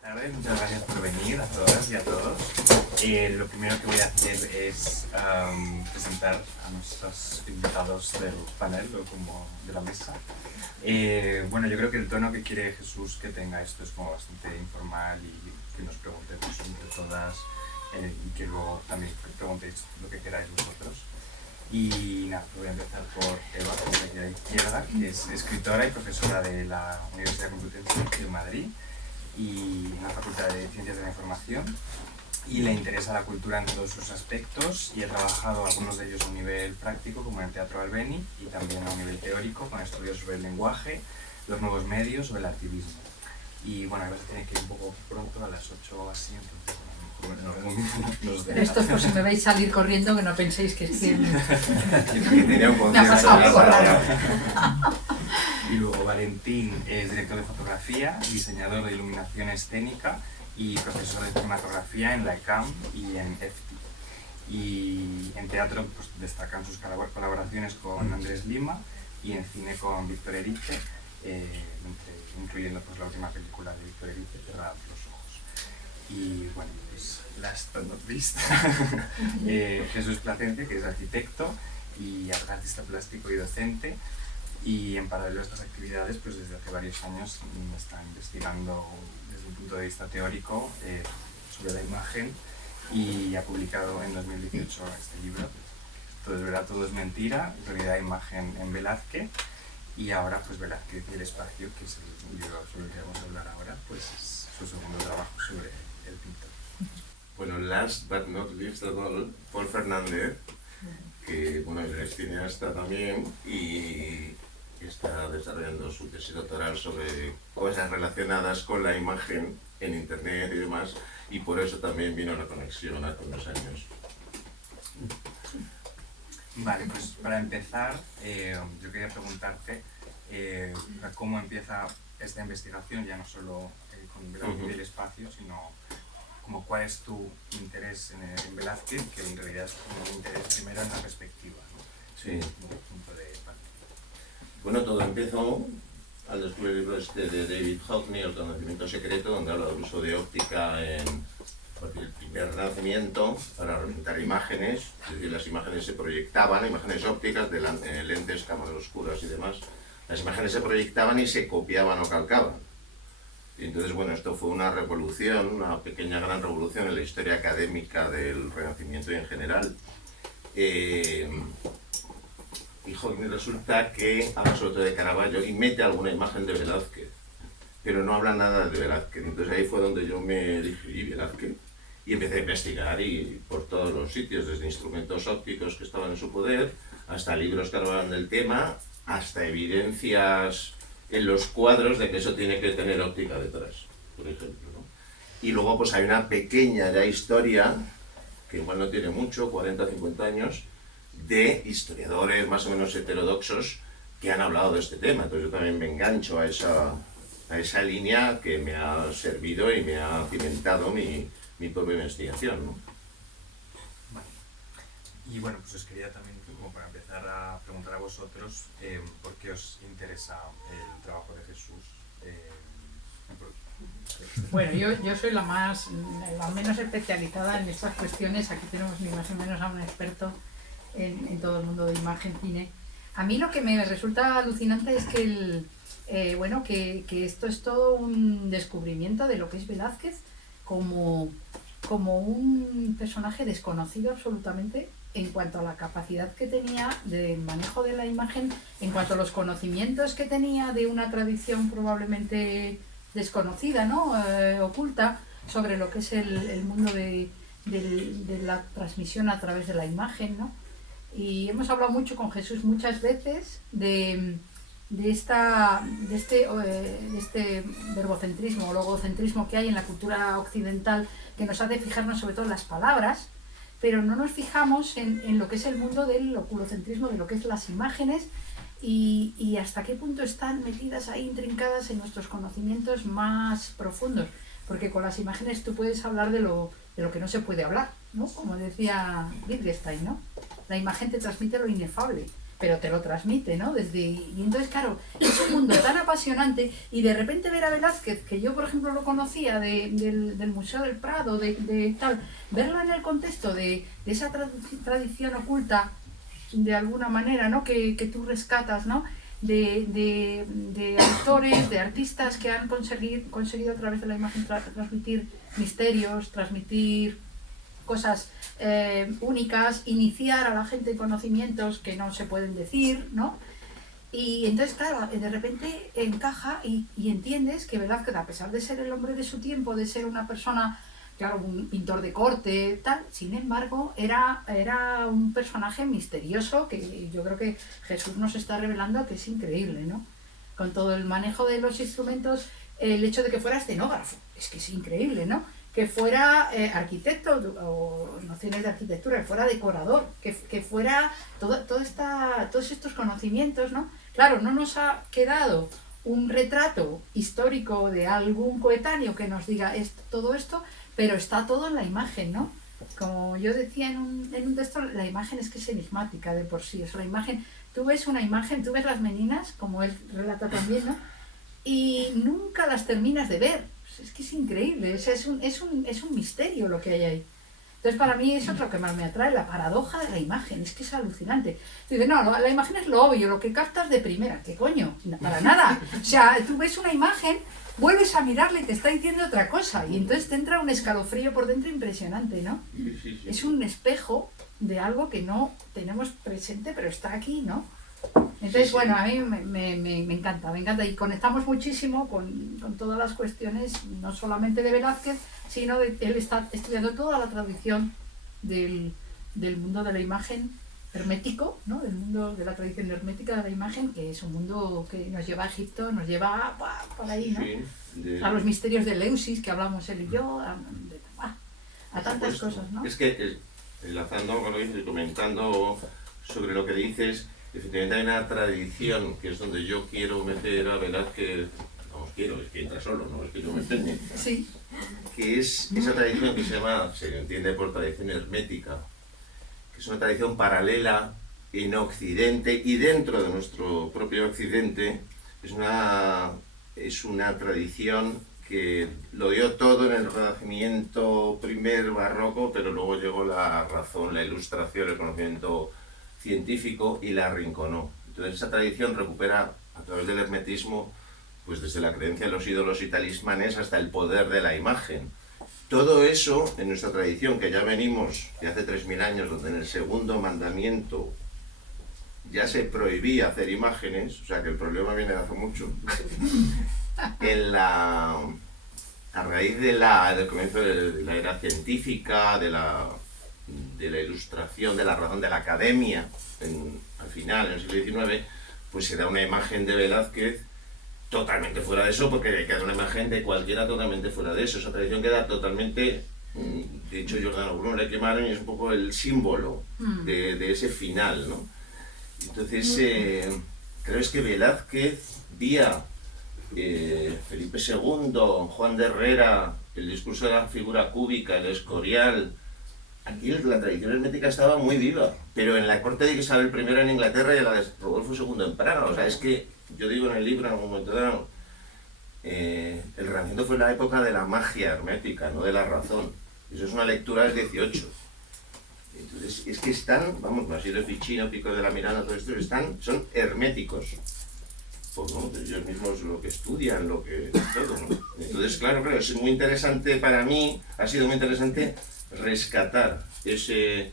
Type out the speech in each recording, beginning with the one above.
tardes, muchas gracias por venir a todas y a todos. Lo primero que voy a hacer es presentar a nuestros invitados del panel o como de la mesa. Bueno, yo creo que el tono que quiere Jesús que tenga esto es como bastante informal y que nos preguntemos entre todas y que luego también preguntéis lo que queráis vosotros. Y nada, voy a empezar por Eva, que está aquí a la izquierda, que es escritora y profesora de la Universidad Complutense de Madrid y en la Facultad de Ciencias de la Información, y le interesa la cultura en todos sus aspectos y ha trabajado algunos de ellos a un nivel práctico como en el Teatro Albéniz y también a un nivel teórico con estudios sobre el lenguaje, los nuevos medios o el activismo. Y bueno, ahí vas a tener que ir un poco pronto a las 8 o así, entonces bueno, en algún momento nos den. Esto es por si me veis salir corriendo, que no penséis que es que tenía un me ha pasado algo raro. Y luego Valentín es director de fotografía, diseñador de iluminación escénica y profesor de cinematografía en la ECAM y en EFTI. Y en teatro pues, destacan sus colaboraciones con Andrés Lima y en cine con Víctor Erice, incluyendo pues, la última película de Víctor Erice, Cerrad los ojos. Y bueno, pues last but not least, Jesús Placencia, que es arquitecto y artista plástico y docente. Y en paralelo a estas actividades, pues desde hace varios años está investigando desde un punto de vista teórico sobre la imagen y ha publicado en 2018 este libro, Todo es verdad, todo es mentira, realidad e imagen en Velázquez, y ahora pues Velázquez y el espacio, que es el libro sobre el que vamos a hablar ahora, pues es su segundo trabajo sobre el pintor. Bueno, last but not least of all, Paul Fernández, que bueno, es cineasta también y está desarrollando su tesis doctoral sobre cosas relacionadas con la imagen en internet y demás, y por eso también vino la conexión hace unos años. Vale, pues para empezar, yo quería preguntarte cómo empieza esta investigación, ya no solo con Velázquez y el espacio, sino como cuál es tu interés en Velázquez, que en realidad es como un interés primero en la perspectiva, ¿no? Sí. Como punto de partida. Bueno, todo empezó al descubrir el libro de David Hockney, El conocimiento secreto, donde habla del uso de óptica en el primer Renacimiento para representar imágenes, es decir, las imágenes se proyectaban, imágenes ópticas de lentes, cámaras oscuras y demás, las imágenes se proyectaban y se copiaban o calcaban. Y entonces, bueno, esto fue una revolución, una pequeña gran revolución en la historia académica del Renacimiento y en general. Y Hockney resulta que habla sobre todo de Caravaggio y mete alguna imagen de Velázquez, pero no habla nada de Velázquez. Entonces ahí fue donde yo me dije, ¿y Velázquez? Y empecé a investigar y por todos los sitios, desde instrumentos ópticos que estaban en su poder, hasta libros que hablaban del tema, hasta evidencias en los cuadros de que eso tiene que tener óptica detrás, por ejemplo, ¿no? Y luego pues hay una pequeña ya historia, que igual no tiene mucho, 40 o 50 años, de historiadores más o menos heterodoxos que han hablado de este tema. Entonces yo también me engancho a esa línea que me ha servido y me ha cimentado mi propia investigación, ¿no? Vale. Y bueno, pues os quería también, como para empezar a preguntar a vosotros, ¿por qué os interesa el trabajo de Jesús? Bueno, yo soy la menos especializada en estas cuestiones. Aquí tenemos ni más ni menos a un experto en todo el mundo de imagen, cine. A mí lo que me resulta alucinante es que que esto es todo un descubrimiento de lo que es Velázquez como un personaje desconocido absolutamente en cuanto a la capacidad que tenía de manejo de la imagen, en cuanto a los conocimientos que tenía de una tradición probablemente desconocida, ¿no? Oculta, sobre lo que es el mundo de la transmisión a través de la imagen, ¿no? Y hemos hablado mucho con Jesús muchas veces de este verbocentrismo o logocentrismo que hay en la cultura occidental, que nos hace fijarnos sobre todo en las palabras, pero no nos fijamos en lo que es el mundo del oculocentrismo, de lo que es las imágenes y hasta qué punto están metidas ahí, intrincadas en nuestros conocimientos más profundos, porque con las imágenes tú puedes hablar de lo que no se puede hablar, ¿no? Como decía Wittgenstein, ¿no? La imagen te transmite lo inefable, pero te lo transmite, ¿no? Y entonces, claro, es un mundo tan apasionante y de repente ver a Velázquez, que yo, por ejemplo, lo conocía del Museo del Prado, de tal, verlo en el contexto de esa tradición oculta, de alguna manera, ¿no? Que tú rescatas, ¿no? De autores, de artistas que han conseguido a través de la imagen transmitir misterios, transmitir cosas únicas, iniciar a la gente en conocimientos que no se pueden decir, ¿no? Y entonces, claro, de repente encaja y entiendes que Velázquez, a pesar de ser el hombre de su tiempo, de ser una persona, claro, un pintor de corte, tal, sin embargo, era un personaje misterioso que yo creo que Jesús nos está revelando que es increíble, ¿no? Con todo el manejo de los instrumentos, el hecho de que fuera escenógrafo, es que es increíble, ¿no? Que fuera arquitecto o nociones de arquitectura, que fuera decorador, que fuera todos estos conocimientos, ¿no? Claro, no nos ha quedado un retrato histórico de algún coetáneo que nos diga todo esto, pero está todo en la imagen, ¿no? Como yo decía en un texto, la imagen es que es enigmática de por sí. O sea, la imagen, tú ves una imagen, tú ves las meninas, como él relata también, ¿no? Y nunca las terminas de ver. Es que es increíble, es un misterio lo que hay ahí. Entonces, para mí eso es lo que más me atrae, la paradoja de la imagen, es que es alucinante. Dices, no, la imagen es lo obvio, lo que captas de primera. ¿Qué coño? Para nada. O sea, tú ves una imagen, vuelves a mirarla y te está diciendo otra cosa. Y entonces te entra un escalofrío por dentro impresionante, ¿no? Sí. Es un espejo de algo que no tenemos presente, pero está aquí, ¿no? Entonces, Sí. bueno, a mí me encanta y conectamos muchísimo con todas las cuestiones, no solamente de Velázquez, sino de él está estudiando toda la tradición del mundo de la imagen hermético, ¿no? Del mundo de la tradición hermética de la imagen, que es un mundo que nos lleva a Egipto, nos lleva por ahí, ¿no? Sí, a los misterios de Eleusis, que hablamos él y yo, a tantas supuesto. cosas, ¿no? Es que, enlazando con lo que dices y comentando sobre lo que dices, efectivamente hay una tradición que es donde yo quiero meter a Velázquez, es que entra solo, no es que yo me empeñe, Sí. que es esa tradición que se entiende por tradición hermética, que es una tradición paralela en Occidente y dentro de nuestro propio Occidente, es una tradición que lo dio todo en el Renacimiento primer barroco, pero luego llegó la razón, la ilustración, el conocimiento científico y la arrinconó. Entonces esa tradición recupera a través del hermetismo, pues desde la creencia en los ídolos y talismanes hasta el poder de la imagen. Todo eso en nuestra tradición, que ya venimos de hace 3000 años, donde en el segundo mandamiento ya se prohibía hacer imágenes, o sea que el problema viene de hace mucho, a raíz del comienzo de la era científica, de la ilustración, de la razón, de la academia, al final, en el siglo XIX, pues se da una imagen de Velázquez totalmente fuera de eso, porque queda una imagen de cualquiera totalmente fuera de eso. Esa tradición queda totalmente, de hecho Giordano Bruno le quemaron y es un poco el símbolo de ese final, ¿no? Entonces, creo es que Velázquez, vía Felipe II, Juan de Herrera, el discurso de la figura cúbica, el Escorial, aquí la tradición hermética estaba muy viva, pero en la corte de Isabel I en Inglaterra y en la de Rodolfo II en Praga. O sea, es que yo digo en el libro en algún momento dado, el Renacimiento fue la época de la magia hermética, no de la razón. Eso es una lectura del 18. Entonces, es que están, vamos, Basilio Ficino, Pico de la Miranda, todo esto, son herméticos. Pues, ¿no? Ellos mismos lo que estudian, lo que todo, ¿no? Entonces, claro, es muy interesante para mí, ha sido muy interesante rescatar ese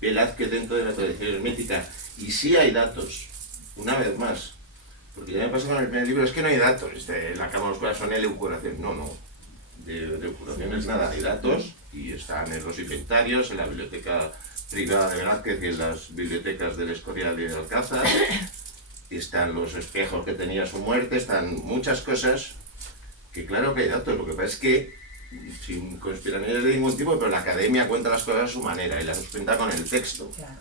Velázquez dentro de la tradición hermética. Y sí hay datos, una vez más, porque ya me pasó con el primer libro, es que no hay datos, la cama oscura son elucubraciones, no, de elucubraciones nada, hay datos y están en los inventarios, en la biblioteca privada de Velázquez y en las bibliotecas del Escorial y del Alcázar, están los espejos que tenía su muerte, están muchas cosas que claro que hay datos, lo que pasa es que sin conspiraciones de ningún tipo, pero la academia cuenta las cosas a su manera y las cuenta con el texto. Claro,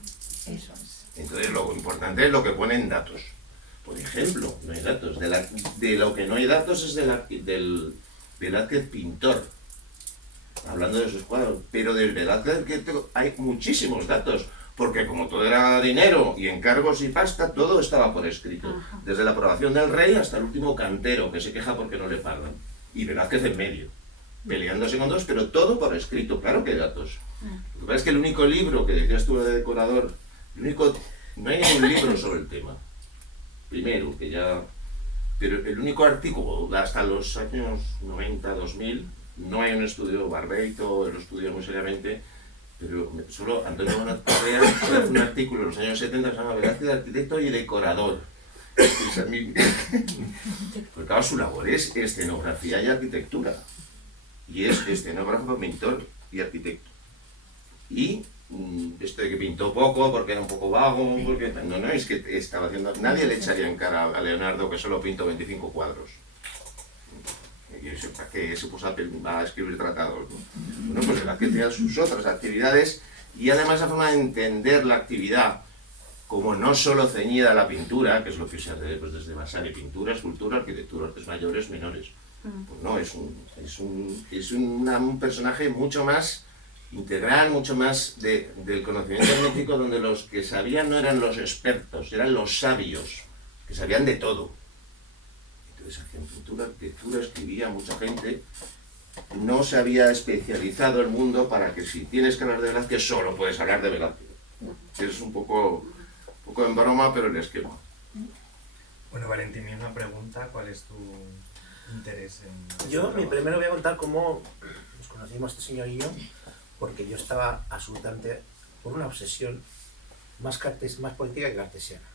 eso es. Entonces lo importante es lo que ponen datos. Por ejemplo, no hay datos. De lo que no hay datos es del Velázquez pintor, hablando de sus cuadros, pero del Velázquez hay muchísimos datos. porque como todo era dinero y encargos y pasta, todo estaba por escrito. Desde la aprobación del rey hasta el último cantero que se queja porque no le pagan. Y Velázquez en medio, peleándose con dos, pero todo por escrito, claro que hay datos. Lo que pasa es que el único libro que decías tú de decorador, no hay ningún libro sobre el tema. Primero, que ya... Pero el único artículo, hasta los años 90, 2000, no hay un estudio Barbeito, lo estudia muy seriamente, pero solo Antonio Bonat Correa hace un artículo en los años 70 que se llama Velázquez, arquitecto y decorador. Porque claro, su labor es escenografía y arquitectura. Y es escenógrafo, pintor y arquitecto. Y esto de que pintó poco porque era un poco vago, porque no, es que estaba haciendo... Nadie le echaría en cara a Leonardo que solo pintó 25 cuadros. Y eso, ¿para qué se puso a escribir tratados? ¿No? Bueno, pues Velázquez tenía sus otras actividades y además la forma de entender la actividad como no solo ceñida a la pintura, que es lo que se hace pues, desde Vasari, pintura, escultura, arquitectura, artes mayores, menores. Pues no, es un personaje mucho más integral, mucho más del conocimiento hermético, donde los que sabían no eran los expertos, eran los sabios, que sabían de todo. Entonces hacían pintura, arquitectura, escribía mucha gente. No se había especializado el mundo para que si tienes que hablar de Velázquez, solo puedes hablar de Velázquez. Es un poco en broma, pero el esquema. Bueno, Valentín, una pregunta, ¿cuál es tu interés en...? Yo, primero voy a contar cómo nos conocimos este señor y yo, porque yo estaba absolutamente por una obsesión más política que cartesiana,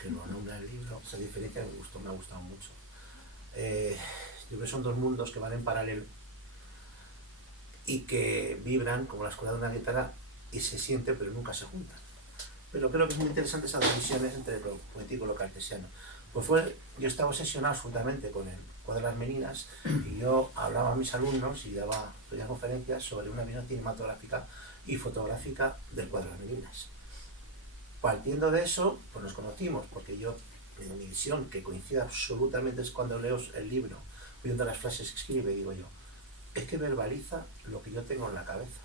que lo nombra el libro, esa diferencia me ha gustado mucho. Yo creo que son dos mundos que van en paralelo y que vibran como las cuerdas de una guitarra y se sienten pero nunca se juntan. Pero creo que es muy interesante esas divisiones entre lo poético y lo cartesiano. Yo estaba obsesionado absolutamente con el cuadro de las Meninas y yo hablaba a mis alumnos y daba conferencias sobre una visión cinematográfica y fotográfica del cuadro de las Meninas. Partiendo de eso, pues nos conocimos, porque yo, en mi visión, que coincide absolutamente, es cuando leo el libro, viendo las frases que escribe, digo yo, es que verbaliza lo que yo tengo en la cabeza.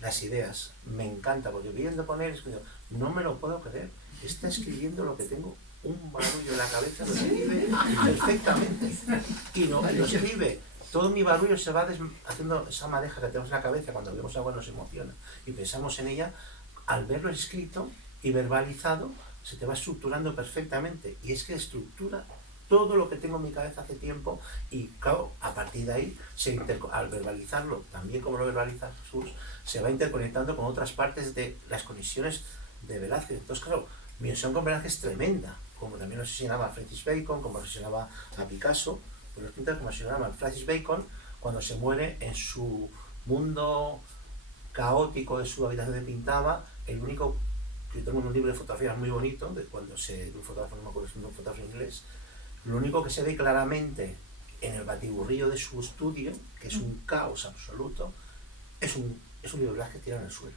Las ideas, me encanta, porque viviendo con él, no me lo puedo creer, está escribiendo lo que tengo, un barullo en la cabeza, lo escribe perfectamente, y lo escribe, todo mi barullo se va haciendo esa madeja que tenemos en la cabeza, cuando vemos algo nos emociona, y pensamos en ella, al verlo escrito y verbalizado, se te va estructurando perfectamente, y es que estructura todo lo que tengo en mi cabeza hace tiempo, y claro, a partir de ahí, al verbalizarlo, también como lo verbaliza Jesús, se va interconectando con otras partes de las conexiones de Velázquez. Entonces, claro, mi obsesión con Velázquez es tremenda, como también obsesionaba a Francis Bacon, como obsesionaba a Picasso, pues los pintores como obsesionaban a Francis Bacon cuando se muere en su mundo caótico de su habitación de pintaba, el único, que tengo un libro de fotografías muy bonito, de cuando un fotógrafo, no me acuerdo, un fotógrafo inglés, lo único que se ve claramente en el batiburrillo de su estudio, que es un caos absoluto, es un libro de Velázquez tirado en el suelo.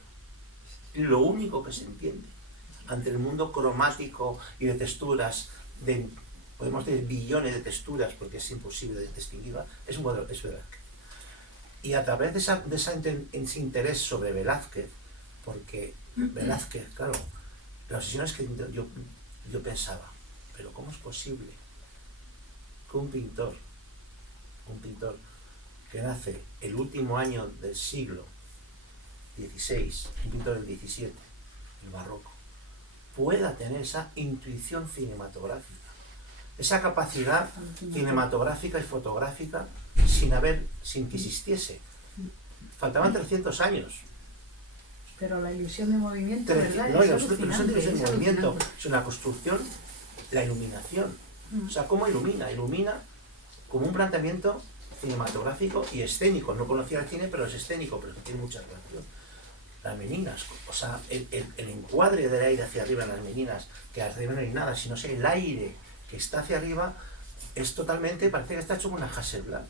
Lo único que se entiende ante el mundo cromático y de texturas, podemos decir billones de texturas, porque es imposible de distinguirla, es un cuadro, es Velázquez. Y a través de ese interés sobre Velázquez, porque Velázquez, claro, la obsesión es que yo pensaba, pero ¿cómo es posible que un pintor que nace el último año del siglo XVI, un pintor del XVII, el barroco, pueda tener esa intuición cinematográfica, esa capacidad cinematográfica y fotográfica sin que existiese? Faltaban 300 años. Pero la ilusión de movimiento, ¿verdad? No, Es no es ilusión de movimiento, es una construcción, la iluminación. O sea, ¿cómo ilumina? Ilumina como un planteamiento cinematográfico y escénico. No conocía el cine, pero es escénico, pero tiene mucha relación. Las Meninas, o sea, el encuadre del aire hacia arriba en las Meninas, que arriba no hay nada, sino que el aire que está hacia arriba es totalmente, parece que está hecho con una Hasselblad.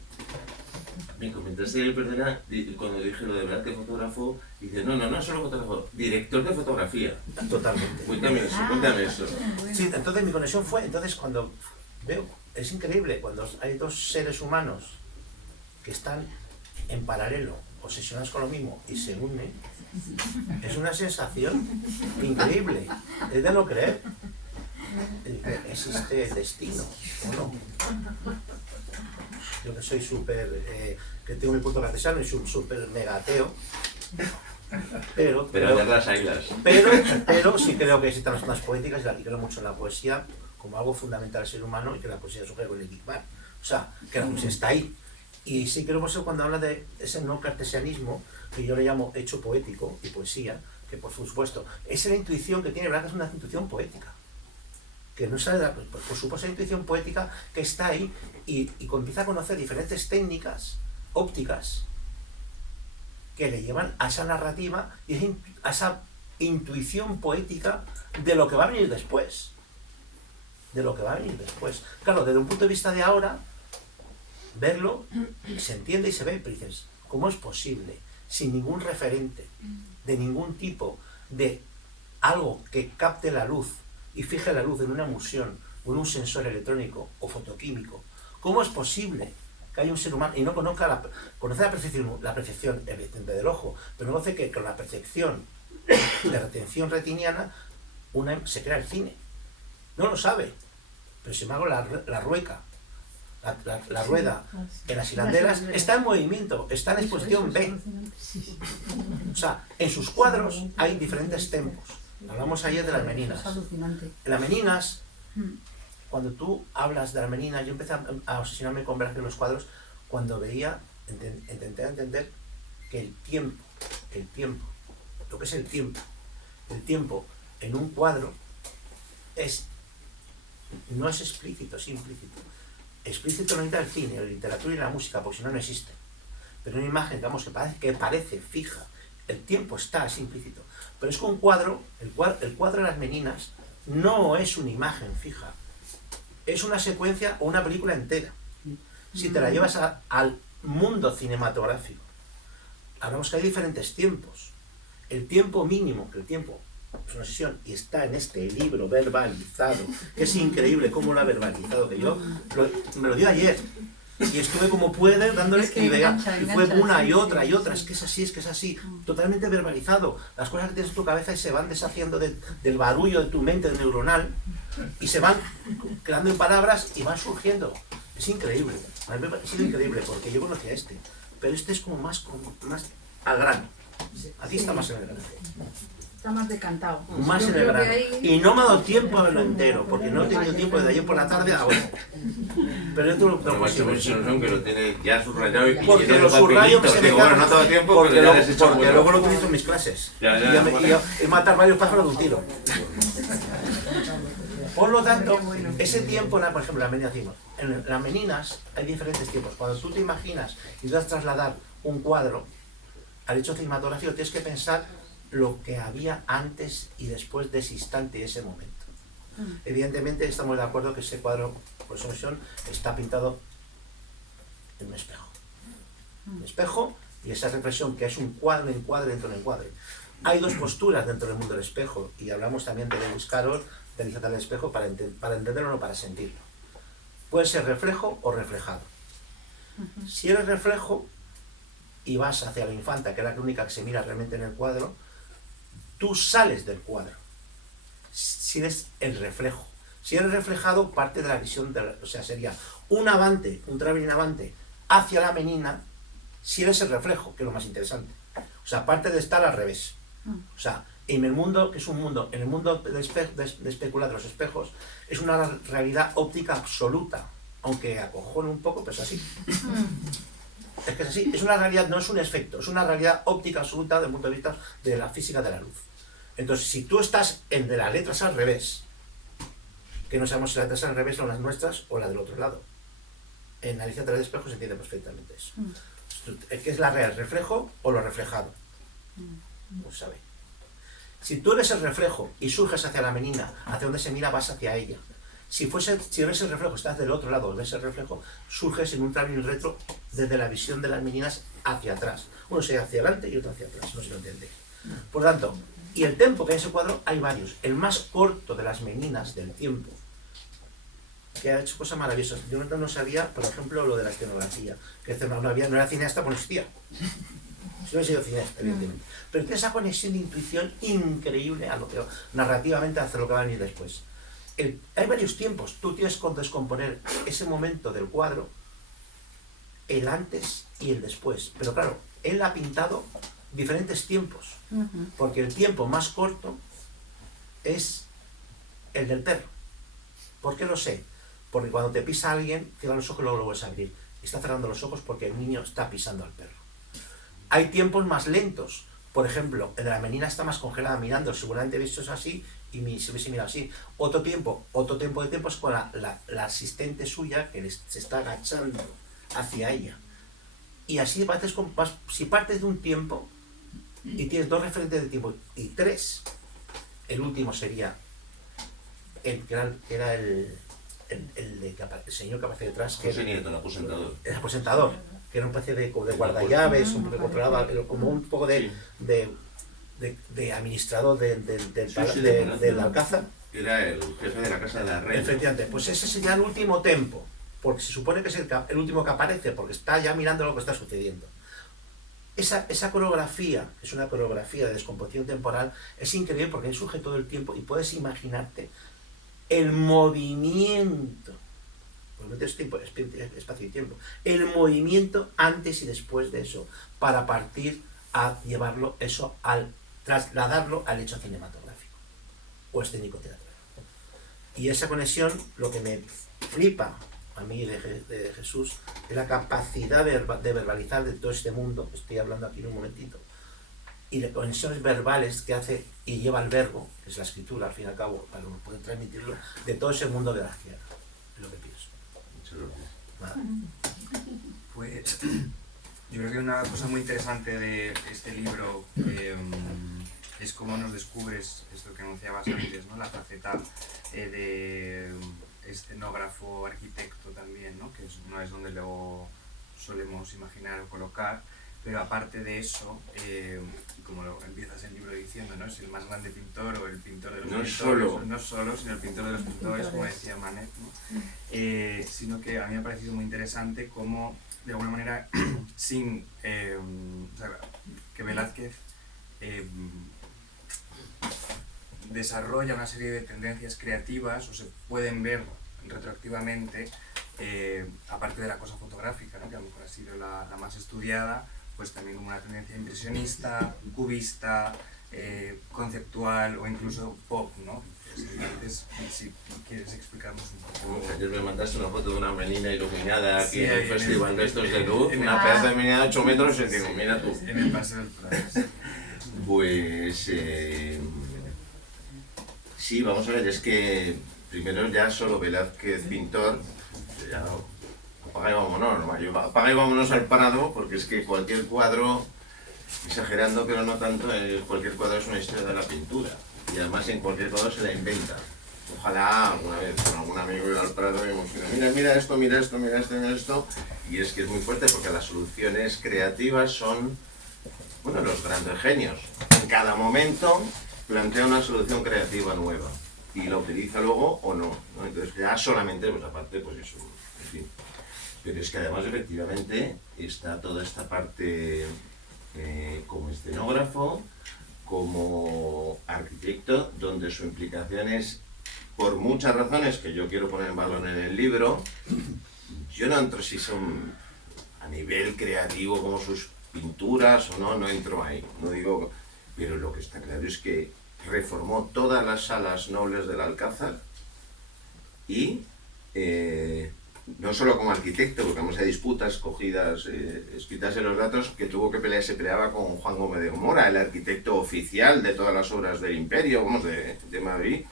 Me comentaste, perdona, cuando dije lo de Velázquez fotógrafo, dice, no solo fotógrafo, director de fotografía. Totalmente. Cuéntame eso. Sí, entonces mi conexión fue, cuando veo, es increíble, cuando hay dos seres humanos que están en paralelo, obsesionados con lo mismo y se unen, es una sensación increíble. Es de no creer. Existe el destino, ¿o no? Yo que soy súper, que tengo mi punto cartesiano y soy súper mega ateo, pero de las águilas. pero sí creo que existen las zonas poéticas y creo mucho en la poesía como algo fundamental del ser humano y que la poesía surge con el Big Bang. O sea, que la poesía está ahí. Y sí creo que cuando habla de ese no cartesianismo, que yo le llamo hecho poético y poesía, que por supuesto, es la intuición que tiene, ¿verdad? Que es una intuición poética. Que no sale por supuesto, la intuición poética que está ahí y comienza a conocer diferentes técnicas ópticas que le llevan a esa narrativa y a esa intuición poética de lo que va a venir después. De lo que va a venir después. Claro, desde un punto de vista de ahora, verlo, se entiende y se ve, pero dices, ¿cómo es posible? Sin ningún referente, de ningún tipo, de algo que capte la luz y fije la luz en una emulsión o en un sensor electrónico o fotoquímico. ¿Cómo es posible que haya un ser humano y no conozca conoce la percepción evidente del ojo, pero no conoce que con la percepción de retención retiniana se crea el cine? No lo sabe, pero sin embargo la rueca, la rueda en las hilanderas está en movimiento, está en exposición B. O sea, en sus cuadros hay diferentes tempos. Hablamos ayer de las meninas. Las meninas, cuando tú hablas de las meninas, yo empecé a obsesionarme con ver los cuadros cuando veía, intenté entender que el tiempo, lo que es el tiempo en un cuadro no es explícito, es implícito. Explícito no necesita el cine, la literatura y la música, porque si no, no existe. Pero una imagen, digamos, que parece fija, el tiempo es implícito. Pero es que un cuadro, el cuadro de las meninas, no es una imagen fija. Es una secuencia o una película entera. Si te la llevas al mundo cinematográfico, hablamos que hay diferentes tiempos. El tiempo mínimo, que el tiempo es una sesión, y está en este libro verbalizado, que es increíble cómo lo ha verbalizado, que yo me lo dio ayer. Y estuve como puede dándole y fue una y otra, es que es así, totalmente verbalizado. Las cosas que tienes en tu cabeza y se van deshaciendo del barullo de tu mente neuronal y se van creando en palabras y van surgiendo. Es increíble, a mí me ha sido increíble porque yo conocía pero este es como más al grano. Aquí está más en el grano. Está más decantado. Más en el grano. Y no me ha dado tiempo a verlo entero, porque no he tenido tiempo desde ayer por la tarde a hoy. Pero yo tengo Pero macho, que lo tiene ya subrayado y porque lo subrayo papelitos. Digo, bueno, no te da tiempo porque luego lo utilizo en mis clases. Y matar varios pájaros de un tiro. Por lo tanto, ese tiempo, por ejemplo, la menina decimos, en las meninas hay diferentes tiempos. Cuando tú te imaginas y vas a trasladar un cuadro al hecho cinematográfico, tienes que pensar lo que había antes y después de ese instante y ese momento. Evidentemente estamos de acuerdo que ese cuadro, por su versión, está pintado en un espejo. Un espejo y esa reflexión que es un cuadro, encuadre dentro de un encuadre. Hay dos posturas dentro del mundo del espejo y hablamos también de Lewis Carroll, de Iniciativa del espejo, para entenderlo o no para sentirlo. Puede ser reflejo o reflejado. Si eres reflejo y vas hacia la infanta, que es la única que se mira realmente en el cuadro, tú sales del cuadro. Si eres el reflejo. Si eres reflejado, parte de la visión, o sea, sería un traveling avante hacia la menina, si eres el reflejo, que es lo más interesante. O sea, parte de estar al revés. O sea, en el mundo, que es un mundo, en el mundo de especular de los espejos, es una realidad óptica absoluta, aunque acojone un poco, pero es así. Es que es así, es una realidad, no es un efecto, es una realidad óptica absoluta desde el punto de vista de la física de la luz. Entonces, si tú estás en de las letras al revés, que no sabemos si las letras al revés son las nuestras o las del otro lado, en Alicia a través de espejos se entiende perfectamente eso. ¿Qué es la real, reflejo o lo reflejado? No se sabe. Si tú eres el reflejo y surges hacia la menina, hacia donde se mira, vas hacia ella. Si eres el reflejo, estás del otro lado, ves el reflejo, surges en un traveling retro desde la visión de las meninas hacia atrás. Uno se hacia adelante y otro hacia atrás, no sé si lo entendéis. Por lo tanto, y el tiempo que hay en ese cuadro hay varios. El más corto de las meninas del tiempo, que ha hecho cosas maravillosas. Yo no sabía, por ejemplo, lo de la escenografía, que no era cineasta, pues no existía. no he sido cineasta, evidentemente. Pero tiene esa conexión de intuición increíble a lo que narrativamente hace lo que va a venir después. Hay varios tiempos. Tú tienes que descomponer ese momento del cuadro, el antes y el después. Pero claro, él ha pintado diferentes tiempos. Porque el tiempo más corto es el del perro. ¿Por qué lo sé? Porque cuando te pisa alguien, cierra los ojos y luego lo vuelves a abrir. Está cerrando los ojos porque el niño está pisando al perro. Hay tiempos más lentos. Por ejemplo, el de la menina está más congelada mirando, seguramente visto es así y se hubiese mirado así. Otro tiempo de tiempo es con la asistente suya que se está agachando hacia ella. Y así partes si partes de un tiempo y tienes 2 referentes de tiempo y 3, el último sería el que era el señor que aparece detrás, que José Nieto, el aposentador. el aposentador, que era una especie de guardallaves, un poco que controlaba, como un poco de administrador del Alcázar. Era el jefe de la Casa de la Reina. Efectivamente, pues ese sería el último tempo, porque se supone que es el último que aparece, porque está ya mirando lo que está sucediendo. Esa coreografía, que es una coreografía de descomposición temporal, es increíble porque ahí surge todo el tiempo y puedes imaginarte el movimiento, porque no es tiempo, espacio y tiempo, el movimiento antes y después de eso, para partir a llevarlo eso trasladarlo al hecho cinematográfico o escénico teatral. Y esa conexión, lo que me flipa a mí de Jesús, es la capacidad de verbalizar de todo este mundo, estoy hablando aquí en un momentito, y las conexiones verbales que hace y lleva el verbo, que es la escritura al fin y al cabo, para poder transmitirlo, de todo ese mundo de la tierra, es lo que pienso. Muchas gracias. Nada. Pues yo creo que una cosa muy interesante de este libro es cómo nos descubres esto que anunciabas antes, ¿no? La faceta de escenógrafo, arquitecto también, ¿no? Que no es donde lo solemos imaginar o colocar, pero aparte de eso, como lo empiezas el libro diciendo, ¿no? Es el más grande pintor o el pintor de los pintores, no solo, sino el pintor de los pintores, como decía Manet, ¿no? Sino que a mí me ha parecido muy interesante cómo, de alguna manera, sin o sea, que Velázquez desarrolla una serie de tendencias creativas, o se pueden ver retroactivamente, aparte de la cosa fotográfica, ¿no? Que a lo mejor ha sido la más estudiada, pues también como una tendencia impresionista, cubista, conceptual o incluso pop, ¿no? Entonces, si quieres explicarnos un poco. Ayer me mandaste una foto de una menina iluminada aquí en el en Festival de estos de Luz, en una el- pedazo de menina de 8 metros y digo, mira tú. En el Paseo del Prado. Pues sí, vamos a ver, es que primero ya solo Velázquez pintor, ya apaga y vámonos, ¿no? Yo apaga y vámonos al Prado, porque es que cualquier cuadro, exagerando pero no tanto, cualquier cuadro es una historia de la pintura, y además en cualquier cuadro se la inventa. Ojalá alguna vez con algún amigo ir al Prado y hemos dicho, mira esto, mira esto, mira esto, mira esto, y es que es muy fuerte porque las soluciones creativas son, bueno, los grandes genios. En cada momento plantea una solución creativa nueva y la utiliza luego o no, ¿no? Entonces ya solamente, pues aparte, pues eso, en fin. Pero es que además efectivamente está toda esta parte como escenógrafo, como arquitecto, donde su implicación es, por muchas razones que yo quiero poner en valor en el libro, yo no entro si son a nivel creativo como sus pinturas o no, no entro ahí, no digo, pero lo que está claro es que reformó todas las salas nobles del Alcázar y no solo como arquitecto, porque vamos a disputas cogidas, escritas en los datos, que tuvo que pelear, se peleaba con Juan Gómez de Mora, el arquitecto oficial de todas las obras del Imperio, vamos, de Madrid,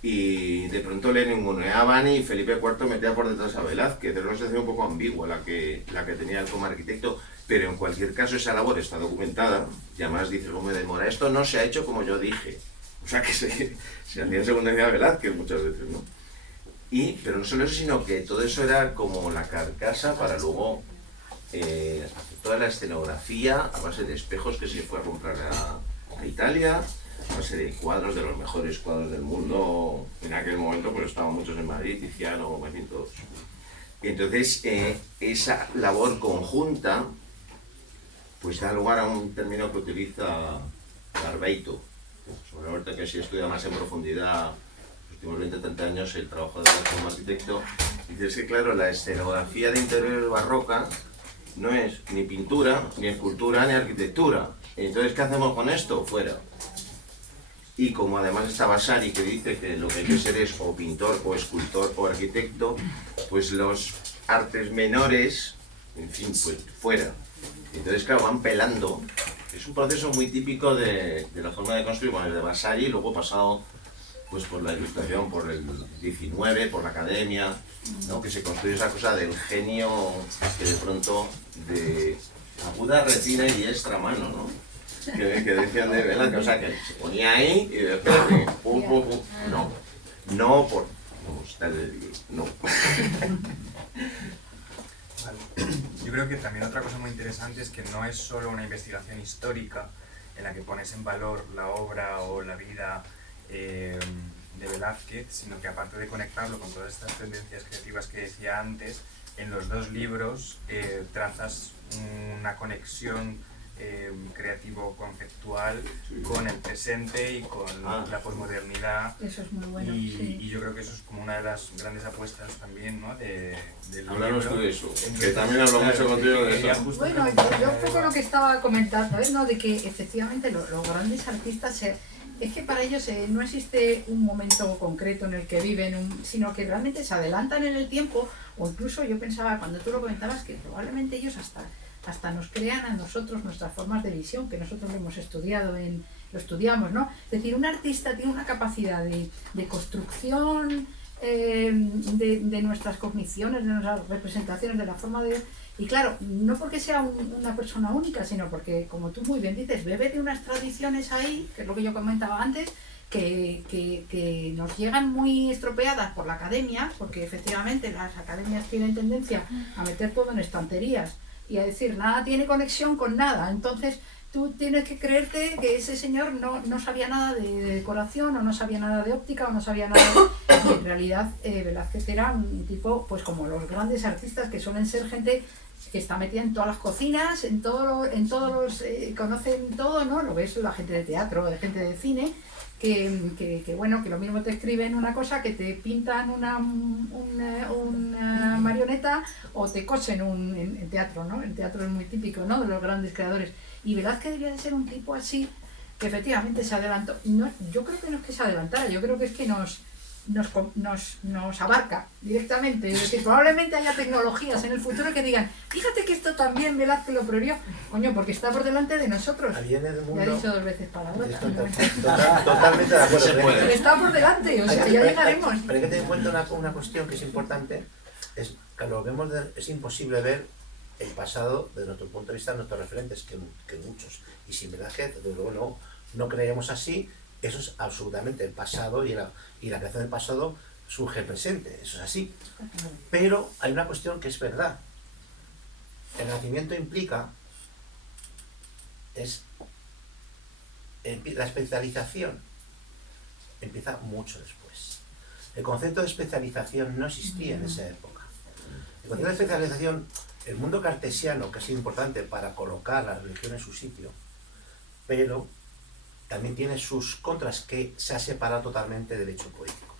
y de pronto le ninguneaban y Felipe IV metía por detrás a Velázquez. Era una situación un poco ambigua la que tenía él como arquitecto, pero en cualquier caso esa labor está documentada, y además dice Gómez de Mora, esto no se ha hecho como yo dije, o sea que se hacía en segunda de Velázquez muchas veces, ¿no? Pero no solo eso, sino que todo eso era como la carcasa para luego hacer toda la escenografía a base de espejos que se fue a comprar a Italia, a base de cuadros, de los mejores cuadros del mundo. En aquel momento pues estaban muchos en Madrid, Tiziano, en fin, todos. Y entonces esa labor conjunta pues da lugar a un término que utiliza Garbeito, sobre Horta, que si estudia más en profundidad los últimos 20-30 años el trabajo de Velázquez como arquitecto. Dice, es que claro, la escenografía de interiores barroca no es ni pintura, ni escultura, ni arquitectura. Entonces, ¿qué hacemos con esto? Fuera. Y como además está Vasari, que dice que lo que hay que ser es o pintor, o escultor, o arquitecto, pues los artes menores, en fin, pues fuera. Entonces, claro, van pelando. Es un proceso muy típico de la forma de construir, bueno, desde Vasari, luego pasado pues por la ilustración, por el 19, por la academia, ¿no? Que se construye esa cosa del genio que de pronto de aguda retina y diestra mano, ¿no? Que decían de Velázquez, o sea, que se ponía ahí y después no por gustar el libro, no. Yo creo que también otra cosa muy interesante es que no es solo una investigación histórica en la que pones en valor la obra o la vida de Velázquez, sino que aparte de conectarlo con todas estas tendencias creativas que decía antes, en los dos libros trazas una conexión creativo-conceptual con el presente y con la posmodernidad. Eso es muy bueno. Y yo creo que eso es como una de las grandes apuestas también, ¿no? del Háblanos libro. tú de eso, que también hablo mucho contigo de eso. Bueno, yo un poco lo que estaba comentando, ¿no? De que efectivamente los grandes artistas, es que para ellos no existe un momento concreto en el que viven, sino que realmente se adelantan en el tiempo, o incluso yo pensaba, cuando tú lo comentabas, que probablemente ellos hasta nos crean a nosotros nuestras formas de visión, que nosotros lo hemos estudiado, lo estudiamos, ¿no? Es decir, un artista tiene una capacidad de construcción de nuestras cogniciones, de nuestras representaciones, de la forma de... Y claro, no porque sea una persona única, sino porque, como tú muy bien dices, bebe de unas tradiciones ahí, que es lo que yo comentaba antes, que nos llegan muy estropeadas por la academia, porque efectivamente las academias tienen tendencia a meter todo en estanterías y a decir nada tiene conexión con nada. Entonces tú tienes que creerte que ese señor no sabía nada de decoración, o no sabía nada de óptica, o no sabía nada y en realidad Velázquez era un tipo, pues como los grandes artistas, que suelen ser gente que está metida en todas las cocinas, en todos los conocen todo, ¿no? Lo ves la gente de teatro, de gente de cine, que bueno, que lo mismo te escriben una cosa, que te pintan una marioneta, o te cosen en teatro, ¿no? El teatro es muy típico, ¿no? De los grandes creadores. Y Velázquez debía de ser un tipo así, que efectivamente se adelantó. No, yo creo que no es que se adelantara, yo creo que es que nos abarca directamente. Es decir, probablemente haya tecnologías en el futuro que digan, fíjate que esto también Velázquez lo previó, coño, porque está por delante de nosotros. Alguien en el mundo... Ya he dicho 2 veces palabras. Totalmente de acuerdo. Pero está por delante, o sea, ya llegaremos. Pero hay que tener en cuenta una cuestión que es importante, es que lo vemos es imposible ver el pasado desde nuestro punto de vista, nuestros referentes, que muchos. Y sin Velázquez, desde luego no creemos así. Eso es absolutamente el pasado, y la creación del pasado surge el presente, eso es así. Pero hay una cuestión que es verdad. El Renacimiento implica la especialización empieza mucho después. El concepto de especialización no existía en esa época. El concepto de especialización, el mundo cartesiano, que ha sido importante para colocar la religión en su sitio, pero también tiene sus contras, que se ha separado totalmente del hecho poético.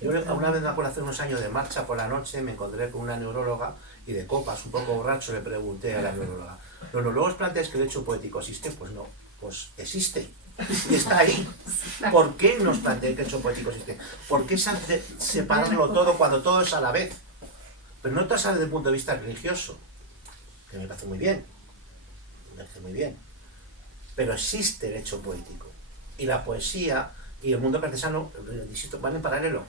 Yo una vez, me acuerdo, hace unos años, de marcha por la noche, me encontré con una neuróloga y de copas, un poco borracho, le pregunté a la neuróloga, ¿los neurólogos planteáis que el hecho poético existe? Pues no, pues existe y está ahí. ¿Por qué nos planteáis que el hecho poético existe? ¿Por qué separarlo todo cuando todo es a la vez? Pero no te sale desde el punto de vista religioso, que me parece muy bien, pero existe el hecho poético, y la poesía y el mundo cartesiano, insisto, van en paralelo,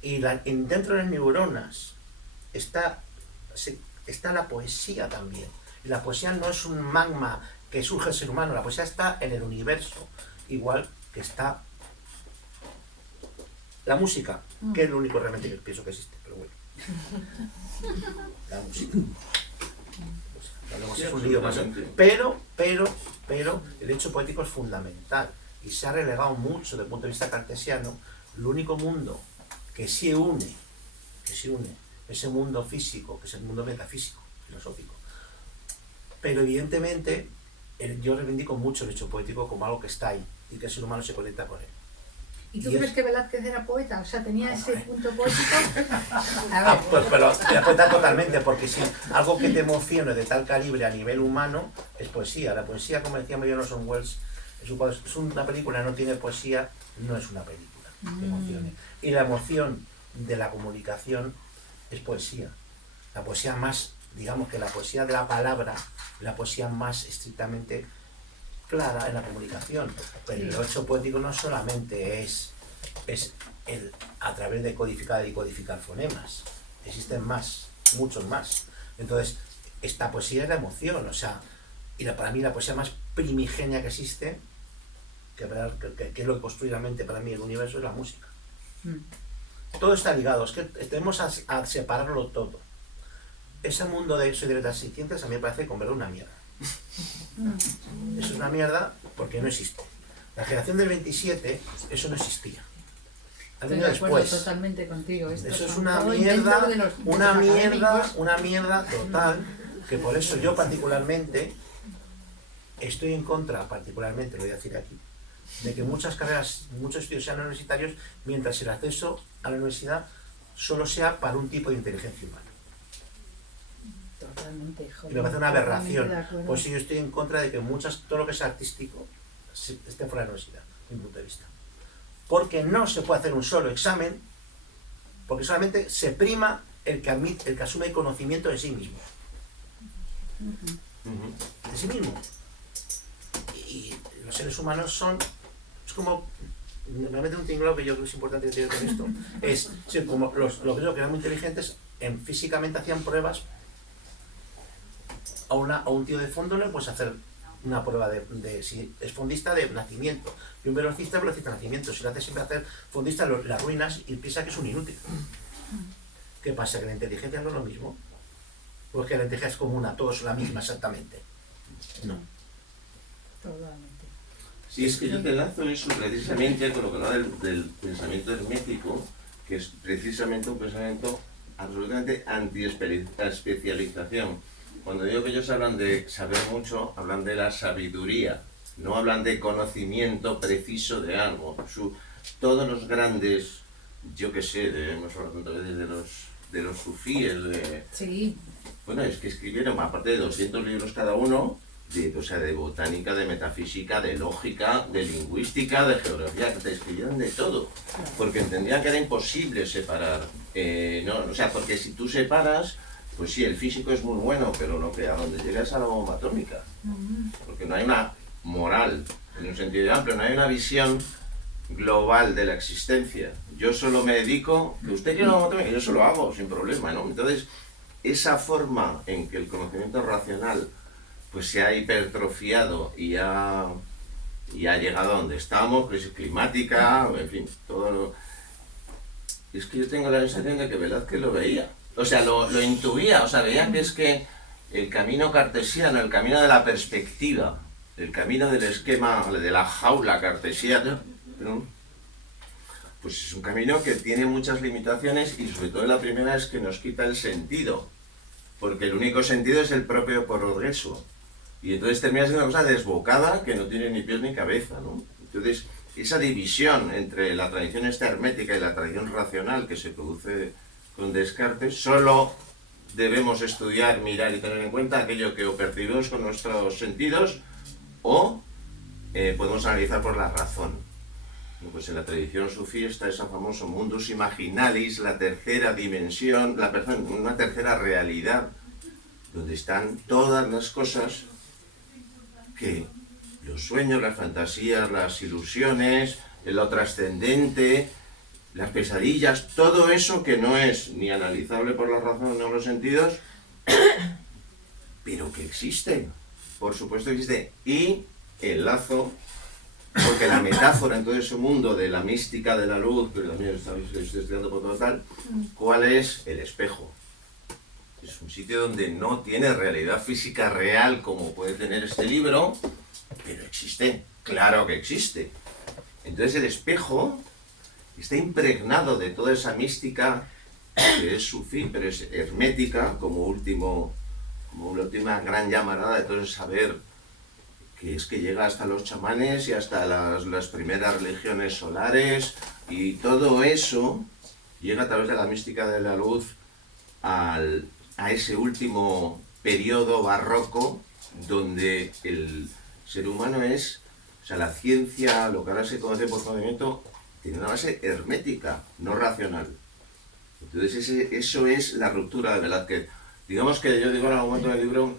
y dentro de las neuronas está la poesía también, y la poesía no es un magma que surge el ser humano, la poesía está en el universo, igual que está la música, que es lo único realmente que pienso que existe, pero bueno, la música. Es un lío más. Pero el hecho poético es fundamental, y se ha relegado mucho desde el punto de vista cartesiano. El único mundo que se une, ese mundo físico, que es el mundo metafísico, filosófico, Pero evidentemente yo reivindico mucho el hecho poético como algo que está ahí y que el ser humano se conecta con él. ¿Y tú Y crees es- que Velázquez era poeta? O sea, tenía ese punto poético. A ver, Pues pero la poeta totalmente, porque si algo que te emocione de tal calibre a nivel humano es poesía. La poesía, como decía Marion Orson Welles, es una película, no tiene poesía, no es una película que emocione. Y la emoción de la comunicación es poesía. La poesía más, digamos que la poesía de la palabra, la poesía más estrictamente clara en la comunicación. Pero el hecho poético no solamente es a través de codificar y codificar fonemas. Existen más, muchos más. Entonces, esta poesía es la emoción, o sea, para mí la poesía más primigenia que existe, que es lo que construye realmente para mí el universo, es la música. Todo está ligado, es que tenemos a separarlo todo. Ese mundo de Soy de letras y ciencias a mí me parece con verdad una mierda. Eso es una mierda porque no existe. La generación del 27, eso no existía. Ha estoy venido de acuerdo después. totalmente contigo. Esto Eso es son una todo mierda, inventos de los académicos. una mierda total, que por eso yo particularmente estoy en contra, particularmente, lo voy a decir aquí, de que muchas carreras, muchos estudios sean universitarios, mientras el acceso a la universidad solo sea para un tipo de inteligencia humana. Totalmente, joder, Y me parece una totalmente aberración. de acuerdo. Pues sí, yo estoy en contra de que todo lo que sea artístico esté fuera de la universidad, desde mi punto de vista. Porque no se puede hacer un solo examen, porque solamente se prima el que asume el conocimiento de sí mismo. De sí mismo. Y los seres humanos es como, me mete un tinglado que yo creo que es importante que tenga con esto, es, sí, como los griegos que eran muy inteligentes, físicamente hacían pruebas. A un tío de fondo le puedes hacer una prueba de si es fondista de nacimiento, y un velocista de nacimiento. Si lo hace siempre hacer fondista, las ruinas y piensa que es un inútil. ¿Qué pasa? ¿Que la inteligencia no es lo mismo? ¿O es que la inteligencia es común a todos la misma exactamente? No. Totalmente. Sí, es que yo te lanzo eso precisamente con lo que habla del pensamiento hermético, que es precisamente un pensamiento absolutamente anti-especialización. Cuando digo que ellos hablan de saber mucho, hablan de la sabiduría, no hablan de conocimiento preciso de algo. Todos los grandes, yo que sé, hemos hablado tantas veces de los sufíes, Sí. bueno, es que escribieron, aparte de 200 libros cada uno, de botánica, de metafísica, de lógica, de lingüística, de geografía, que te escribieron de todo, porque entendían que era imposible separar. Porque si tú separas, pues sí, el físico es muy bueno, pero lo que a donde llega es a la bomba atómica, porque no hay una moral, en un sentido amplio, no hay una visión global de la existencia. Yo solo me dedico, que usted quiere una bomba atómica, yo solo hago, sin problema, ¿no? Entonces, esa forma en que el conocimiento racional pues se ha hipertrofiado y ha llegado a donde estamos, crisis climática, en fin, todo lo... Es que yo tengo la sensación de que Velázquez lo veía, o sea, lo intuía, o sea, veía que es que el camino cartesiano, el camino de la perspectiva, el camino del esquema, de la jaula cartesiana, ¿no? Pues es un camino que tiene muchas limitaciones y sobre todo la primera es que nos quita el sentido, porque el único sentido es el propio progreso. Y entonces termina siendo una cosa desbocada que no tiene ni pies ni cabeza, ¿no? Entonces, esa división entre la tradición hermética y la tradición racional que se produce con Descartes, solo debemos estudiar, mirar y tener en cuenta aquello que o percibimos con nuestros sentidos o podemos analizar por la razón. Pues en la tradición sufí está ese famoso mundus imaginalis, la tercera dimensión, una tercera realidad, donde están todas las cosas que los sueños, las fantasías, las ilusiones, lo trascendente, las pesadillas, todo eso que no es ni analizable por la razón ni por los sentidos, pero que existe, por supuesto existe, y el lazo, porque la metáfora en todo ese mundo de la mística de la luz, que también estoy estudiando por todo tal, ¿cuál es? El espejo. Es un sitio donde no tiene realidad física real como puede tener este libro, pero existe, claro que existe. Entonces el espejo está impregnado de toda esa mística que es sufí, pero es hermética como último como la última gran llamarada de todo es saber que es que llega hasta los chamanes y hasta las primeras religiones solares, y todo eso llega a través de la mística de la luz a ese último periodo barroco donde el ser humano es, o sea, la ciencia, lo que ahora se conoce por conocimiento, tiene una base hermética, no racional. Entonces eso es la ruptura de Velázquez. Digamos que yo digo en algún momento del libro,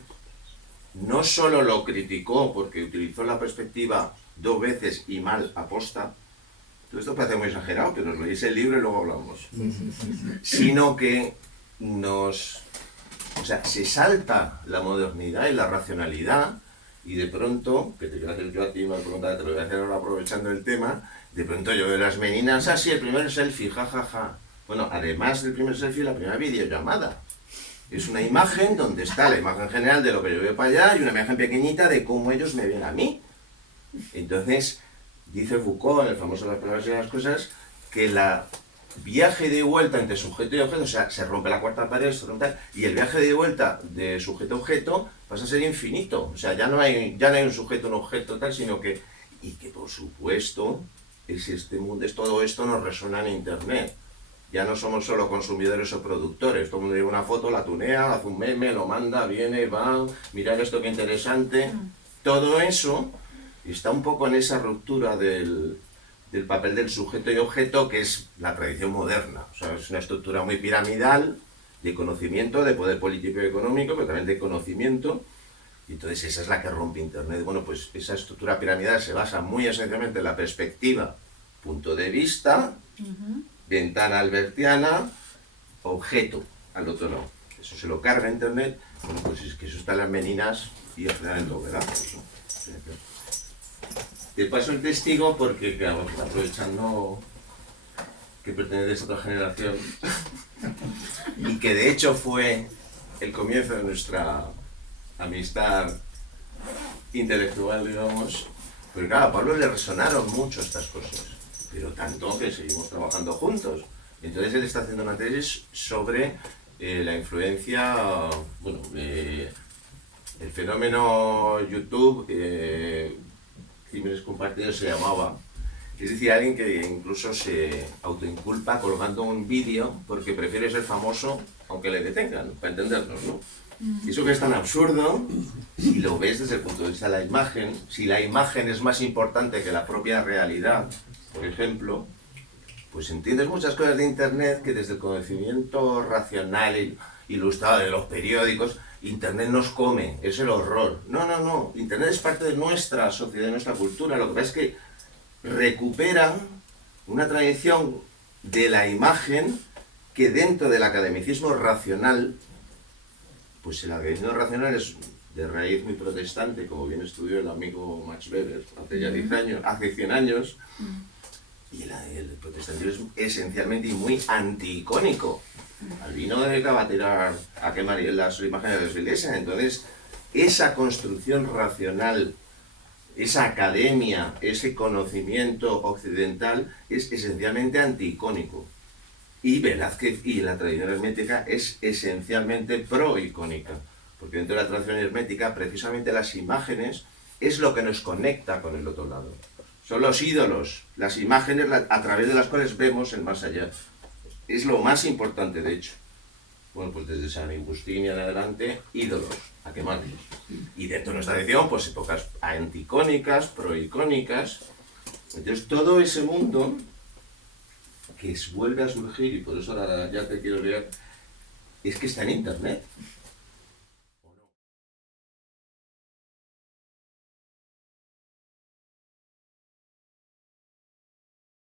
no solo lo criticó porque utilizó la perspectiva 2 veces y mal aposta, todo esto parece muy exagerado, pero os leéis el libro y luego hablamos, sino que o sea, se salta la modernidad y la racionalidad, y de pronto, que te voy a hacer yo a ti una pregunta, te lo voy a hacer ahora aprovechando el tema, de pronto yo veo las meninas, así el primer selfie, jajaja. Bueno, además del primer selfie, la primera videollamada. Es una imagen donde está la imagen general de lo que yo veo para allá y una imagen pequeñita de cómo ellos me ven a mí. Entonces, dice Foucault, en el famoso Las palabras y las cosas, que la viaje de vuelta entre sujeto y objeto, o sea, se rompe la cuarta pared, y el viaje de vuelta de sujeto a objeto pasa a ser infinito. O sea, ya no hay un sujeto, un objeto, tal, sino que, y que por supuesto, este mundo, todo esto nos resuena en Internet. Ya no somos solo consumidores o productores. Todo el mundo lleva una foto, la tunea, hace un meme, lo manda, viene, va, mirad esto qué interesante. Todo eso está un poco en esa ruptura del papel del sujeto y objeto, que es la tradición moderna. O sea, es una estructura muy piramidal de conocimiento, de poder político y económico, pero también de conocimiento. Y entonces esa es la que rompe Internet. Bueno, pues esa estructura piramidal se basa muy esencialmente en la perspectiva, punto de vista, ventana albertiana, objeto, al otro no. Eso se lo carga Internet. Bueno, pues es que eso está en las meninas y al final en todo, ¿verdad? Te paso el testigo porque, claro, aprovechando que perteneces a otra generación y que de hecho fue el comienzo de nuestra amistad intelectual, digamos, pues claro, a Pablo le resonaron mucho estas cosas, pero tanto que seguimos trabajando juntos. Entonces él está haciendo una tesis sobre la influencia, bueno, el fenómeno YouTube, crímenes compartidos se llamaba. Es decir, alguien que incluso se autoinculpa colgando un vídeo porque prefiere ser famoso aunque le detengan, para entendernos, ¿no? Y eso que es tan absurdo, y lo ves desde el punto de vista de la imagen, si la imagen es más importante que la propia realidad, por ejemplo, pues entiendes muchas cosas de Internet que desde el conocimiento racional ilustrado de los periódicos, Internet nos come, es el horror. No, Internet es parte de nuestra sociedad, de nuestra cultura. Lo que pasa es que recupera una tradición de la imagen que dentro del academicismo racional, pues el academicismo racional es de raíz muy protestante, como bien estudió el amigo Max Weber hace ya 10 años, hace 100 años, y el protestantismo es esencialmente y muy antiicónico. Albino dedicaba a tirar, a quemar las imágenes de las iglesias. Entonces, esa construcción racional, esa academia, ese conocimiento occidental es esencialmente antiicónico. Y Velázquez y la tradición hermética es esencialmente proicónica, porque dentro de la tradición hermética precisamente las imágenes es lo que nos conecta con el otro lado. Son los ídolos, las imágenes a través de las cuales vemos el más allá. Es lo más importante, de hecho. Bueno, pues desde San Agustín y en adelante, ídolos, a quemarlos. Y dentro de nuestra tradición, pues épocas anticónicas, proicónicas. Entonces todo ese mundo que vuelve a surgir, y por eso ahora ya te quiero leer, es que está en Internet.